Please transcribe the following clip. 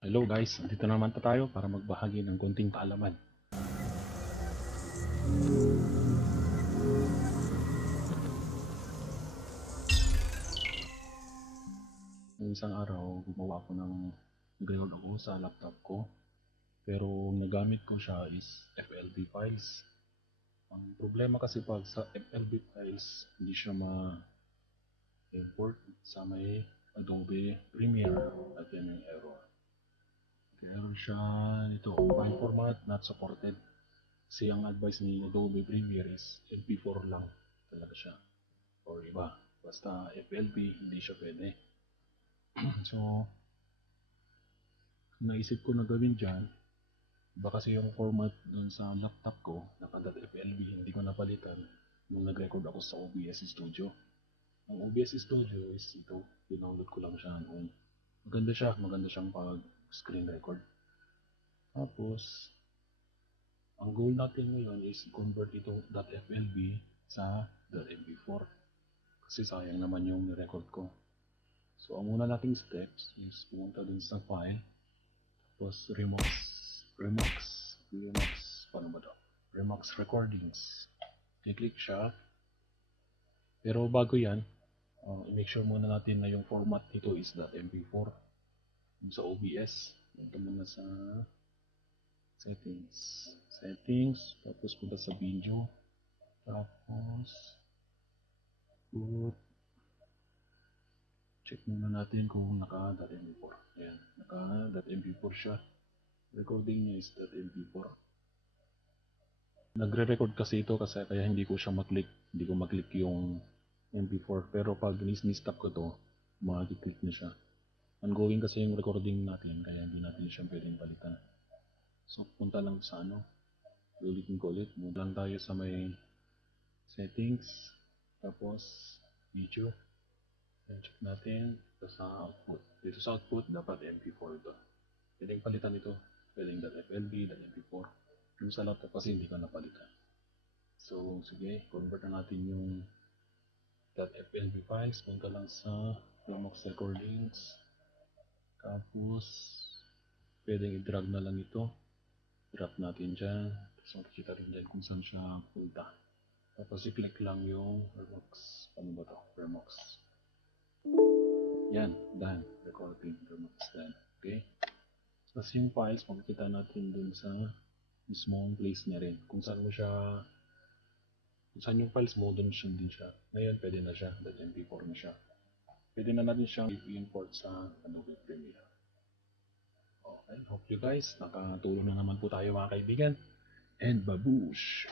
Hello guys, dito naman pa tayo para magbahagi ng konting kaalaman. Noong isang araw, gumawa ako nag-record ako sa laptop ko. Pero nagamit ko siya is FLV files. Ang problema kasi pag sa FLV files, hindi siya ma-import sa may Adobe Premiere at yan yung error. Error siya nito, file format not supported. Kasi ang advice ni Adobe Premiere is mp4 lang talaga siya. Or iba, basta FLV hindi siya pwede. So, naisip ko na gawin dyan, baka kasi yung format dun sa laptop ko, naka.flv, hindi ko napalitan nung nag-record ako sa OBS Studio. Ang OBS Studio is ito, dinownload ko lang siya noong maganda siyang pag-screen record. Tapos, ang goal natin ngayon is convert itong .flv sa .mp4 kasi sayang naman yung record ko. So, ang una nating steps is pumunta dun sa file, tapos Remix Recordings. I-click siya. Pero bago yan, i-make sure muna natin na yung format nito is .mp4. Sa OBS, punta muna sa settings, tapos punta sa video, tapos check muna natin kung naka.mp4. Ayan, naka.mp4 siya. Recording niya is .mp4. Nagre-record kasi ito kasi kaya hindi ko mag-click yung mp4, pero pag ni-stop ko to, mag-click na siya. Ongoing kasi yung recording natin kaya hindi natin siya pwedeng palitan. So punta lang sa ulitin ko ulit, muna lang tayo sa may settings, tapos video, and check natin ito sa output. Dito sa output dapat mp4 ito. Pwedeng palitan ito, pwedeng .flv, .mp4. Yung sa laptop kasi hindi ka napalitan. So sige, convert na natin yung .flv files. Punta lang sa Remix Recordings, tapos pwedeng i-drag na lang ito, drop natin dyan, tapos makikita rin dyan kung saan siya punta. Tapos i-click lang yung Remix. Yan, done. Recording Remix done. Okay. Tapos yung files makikita natin dun sa mismong place niya rin. Kung saan yung files mo, dun siya din siya. Ngayon pwede na siya, .mp4 na siya. Pwede na natin siyang i-import sa Adobe Premiere. Okay, hope you guys nakatulong na naman po tayo mga kaibigan. And babush!